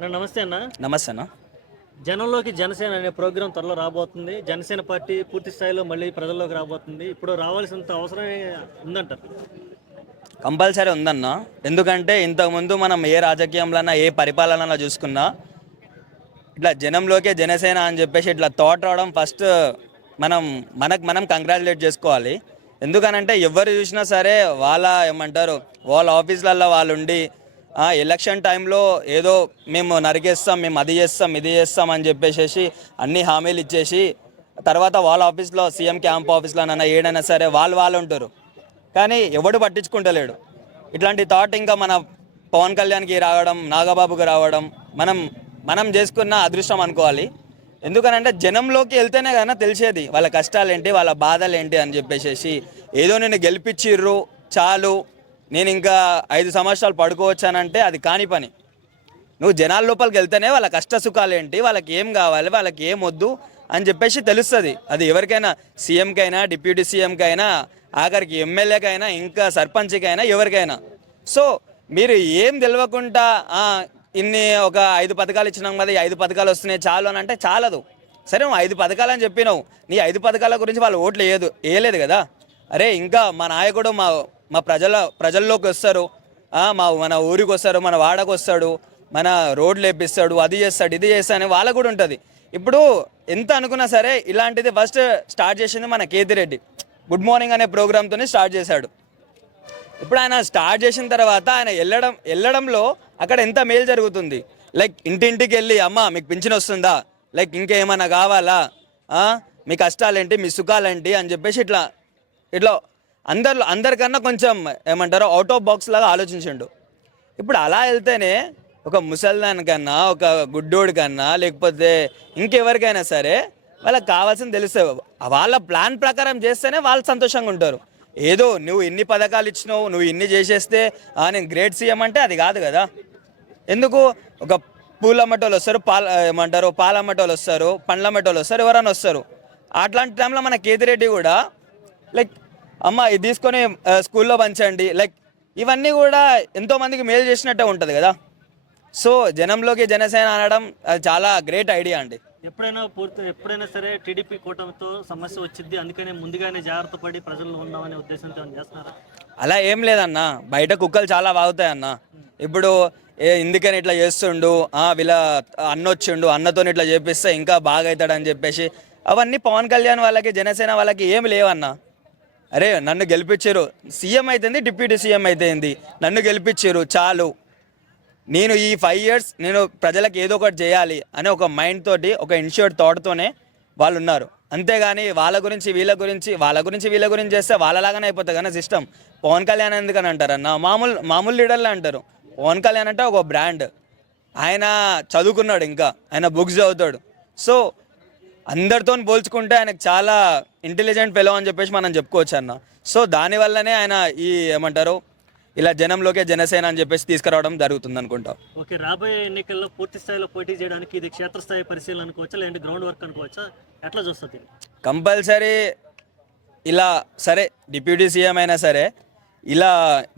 అన్న నమస్తే అన్న. నమస్తే అన్న. జనంలోకి జనసేన అనే ప్రోగ్రాం త్వరలో రాబోతుంది. జనసేన పార్టీ పూర్తి స్థాయిలో మళ్ళీ ప్రజల్లోకి రాబోతుంది. ఇప్పుడు రావాల్సినంత అవసరమే ఉందంటారు. కంపల్సరీ ఉందన్న. ఎందుకంటే ఇంతకుముందు మనం ఏ రాజకీయంలోనా ఏ పరిపాలనలో చూసుకున్నా ఇట్లా జనంలోకే జనసేన అని చెప్పేసి ఇట్లా థాట్ రావడం ఫస్ట్ మనం కంగ్రాచులేట్ చేసుకోవాలి. ఎందుకనంటే ఎవరు చూసినా సరే వాళ్ళ ఏమంటారు వాళ్ళ ఆఫీసులలో వాళ్ళు ఉండి ఎలక్షన్ టైంలో ఏదో మేము నరికేస్తాం, మేము అది చేస్తాం ఇది చేస్తాం అని చెప్పేసి అన్ని హామీలు ఇచ్చేసి తర్వాత వాళ్ళ ఆఫీస్లో సీఎం క్యాంప్ ఆఫీస్లోనైనా ఏడైనా సరే వాళ్ళు ఉంటారు. కానీ ఎవడు పట్టించుకుంటలేడు. ఇట్లాంటి థాట్ ఇంకా మన పవన్ కళ్యాణ్కి రావడం, నాగబాబుకి రావడం మనం మనం చేసుకున్న అదృష్టం అనుకోవాలి. ఎందుకనంటే జనంలోకి వెళ్తేనే కదా తెలిసేది వాళ్ళ కష్టాలు ఏంటి, వాళ్ళ బాధలు ఏంటి అని చెప్పేసి. ఏదో నేను గెలిపించిర్రు చాలు, నేను ఇంకా 5 సంవత్సరాలు పడుకోవచ్చానంటే అది కాని పని. నువ్వు జనాల లోపలికి వెళ్తేనే వాళ్ళ కష్ట సుఖాలు ఏంటి, వాళ్ళకి ఏం కావాలి, వాళ్ళకి ఏం వద్దు అని చెప్పేసి తెలుస్తుంది. అది ఎవరికైనా, సీఎంకైనా, డిప్యూటీ సీఎంకైనా, ఆఖరికి ఎమ్మెల్యేకైనా, ఇంకా సర్పంచ్కైనా, ఎవరికైనా. సో మీరు ఏం తెలియకుండా ఇన్ని ఒక 5 పథకాలు ఇచ్చినాం కదా, ఈ 5 పథకాలు వస్తున్నాయి చాలు అని అంటే చాలదు. సరే నువ్వు 5 పథకాలు అని చెప్పినావు, నీ 5 పథకాల గురించి వాళ్ళు ఓట్లు వేయలేదు కదా. అరే ఇంకా మా నాయకుడు మా ప్రజల్లోకి వస్తారు, మన ఊరికి వస్తారు, మన వాడకు వస్తాడు, మన రోడ్లు వేపిస్తాడు, అది చేస్తాడు ఇది చేస్తాడు అని వాళ్ళకు కూడా ఉంటుంది. ఇప్పుడు ఎంత అనుకున్నా సరే ఇలాంటిది ఫస్ట్ స్టార్ట్ చేసింది మన కేతిరెడ్డి. గుడ్ మార్నింగ్ అనే ప్రోగ్రామ్తో స్టార్ట్ చేశాడు. ఇప్పుడు ఆయన స్టార్ట్ చేసిన తర్వాత ఆయన వెళ్ళడంలో అక్కడ ఎంత మేలు జరుగుతుంది. లైక్ ఇంటింటికి వెళ్ళి అమ్మ మీకు పింఛన్ వస్తుందా, లైక్ ఇంకేమన్నా కావాలా, మీ కష్టాలేంటి, మీ సుఖాలేంటి అని చెప్పేసి ఇట్లా అందరికన్నా కొంచెం ఏమంటారో అవుట్ ఆఫ్ బాక్స్ లాగా ఆలోచించిండు. ఇప్పుడు అలా వెళ్తేనే ఒక ముసల్దానికన్నా, ఒక గుడ్డోడి కన్నా, లేకపోతే ఇంకెవరికైనా సరే వాళ్ళకి కావాల్సింది తెలుస్తుంది. వాళ్ళ ప్లాన్ ప్రకారం చేస్తేనే వాళ్ళు సంతోషంగా ఉంటారు. ఏదో నువ్వు ఇన్ని పథకాలు ఇచ్చినావు, నువ్వు ఇన్ని చేసేస్తే నేను గ్రేట్ సీఎం అంటే అది కాదు కదా. ఎందుకు ఒక పూలమ్మటోళ్ళు వస్తారు, పాలమ్మటోళ్ళు వస్తారు, పండ్లమ్మటోళ్ళు వస్తారు, ఎవరైనా వస్తారు. అట్లాంటి టైంలో మన కేతిరెడ్డి కూడా లైక్ అమ్మ ఇది తీసుకొని స్కూల్లో పంచండి, లైక్ ఇవన్నీ కూడా ఎంతోమందికి మేలు చేసినట్టే ఉంటుంది కదా. సో జనంలోకి జనసేన అనడం అది చాలా గ్రేట్ ఐడియా అండి. ఎప్పుడైనా సరే టీడీపీ కూటమితో సమస్య వచ్చింది, అందుకనే ముందుగానే జాగ్రత్త పడి ప్రజల్లో ఉందామనే ఉద్దేశంతో చేస్తున్నారా? అలా ఏం లేదన్న. బయట కుక్కలు చాలా వాగుతాయి అన్న. ఇప్పుడు ఇందుకని ఇట్లా చేస్తుండు, వీళ్ళ అన్న వచ్చిండు, అన్నతో ఇట్లా చేపిస్తే ఇంకా బాగా అవుతాడని చెప్పేసి అవన్నీ పవన్ కళ్యాణ్ వాళ్ళకి, జనసేన వాళ్ళకి ఏమి లేవన్న. అరే నన్ను గెలిపించారు, సీఎం అయితేంది, డిప్యూటీ సీఎం అయితేంది, నన్ను గెలిపించారు చాలు, నేను ఈ 5 years నేను ప్రజలకు ఏదో ఒకటి చేయాలి అనే ఒక మైండ్ తోటి, ఒక ఇన్ష్యూర్డ్ థాట్తోనే వాళ్ళు ఉన్నారు. అంతేగాని వాళ్ళ గురించి వీళ్ళ గురించి చేస్తే వాళ్ళలాగానే అయిపోతుంది కానీ సిస్టమ్. పవన్ కళ్యాణ్ ఎందుకని అంటారన్న, మామూలు లీడర్లే అంటారు. పవన్ కళ్యాణ్ అంటే ఒక బ్రాండ్. ఆయన చదువుకున్నాడు, ఇంకా ఆయన బుక్స్ చదువుతాడు. సో అందరితో పోల్చుకుంటే ఆయనకు చాలా ఇంటెలిజెంట్ ఫెలో అని చెప్పేసి మనం చెప్పుకోవచ్చు అన్న. సో దానివల్లనే ఆయన ఏమంటారు ఇలా జనంలోకే జనసేన అని చెప్పేసి తీసుకురావడం జరుగుతుంది అనుకుంటా. ఓకే, రాబోయే ఎన్నికల్లో పూర్తి స్థాయిలో పోటీ చేయడానికి ఇది క్షేత్రస్థాయి పరిశీలన అనుకోవచ్చా, లేదంటే గ్రౌండ్ వర్క్ అనుకోవచ్చా, ఎట్లా చూస్తుంది? కంపల్సరీ ఇలా సరే డిప్యూటీ సీఎం అయినా సరే ఇలా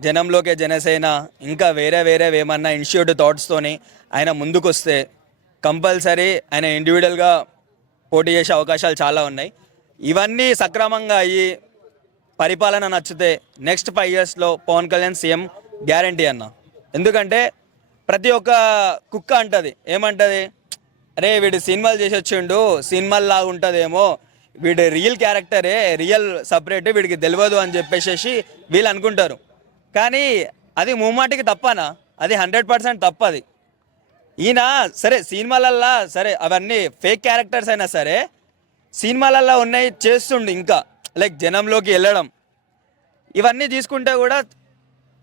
జనంలోకే జనసేన ఇంకా వేరే ఏమన్నా ఇన్స్టిట్యూట్ థాట్స్తోని ఆయన ముందుకు వస్తే కంపల్సరీ ఆయన ఇండివిజువల్గా పోటీ చేసే అవకాశాలు చాలా ఉన్నాయి. ఇవన్నీ సక్రమంగా అయ్యి పరిపాలన నచ్చితే నెక్స్ట్ 5 yearsలో పవన్ కళ్యాణ్ సీఎం గ్యారంటీ అన్న. ఎందుకంటే ప్రతి ఒక్క కుక్క అంటుంది, ఏమంటుంది, అరే వీడు సినిమాలు చేసి వచ్చిండు, సినిమాల్లాగా ఉంటుందేమో, వీడు రియల్ క్యారెక్టరే, రియల్ సపరేట్, వీడికి తెలియదు అని చెప్పేసి వీళ్ళు అనుకుంటారు. కానీ అది ముమ్మాటికి తప్పనా, అది 100% తప్పది. ఈయన సరే సినిమాలల్లా సరే అవన్నీ ఫేక్ క్యారెక్టర్స్ అయినా సరే సినిమాలల్లో ఉన్నాయి చేస్తుండు, ఇంకా లైక్ జనంలోకి వెళ్ళడం, ఇవన్నీ తీసుకుంటే కూడా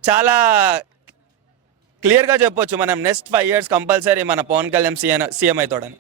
చాలా క్లియర్గా చెప్పొచ్చు మనం నెక్స్ట్ 5 years కంపల్సరీ మన పవన్ కళ్యాణ్ సీఎం అవుతాడని.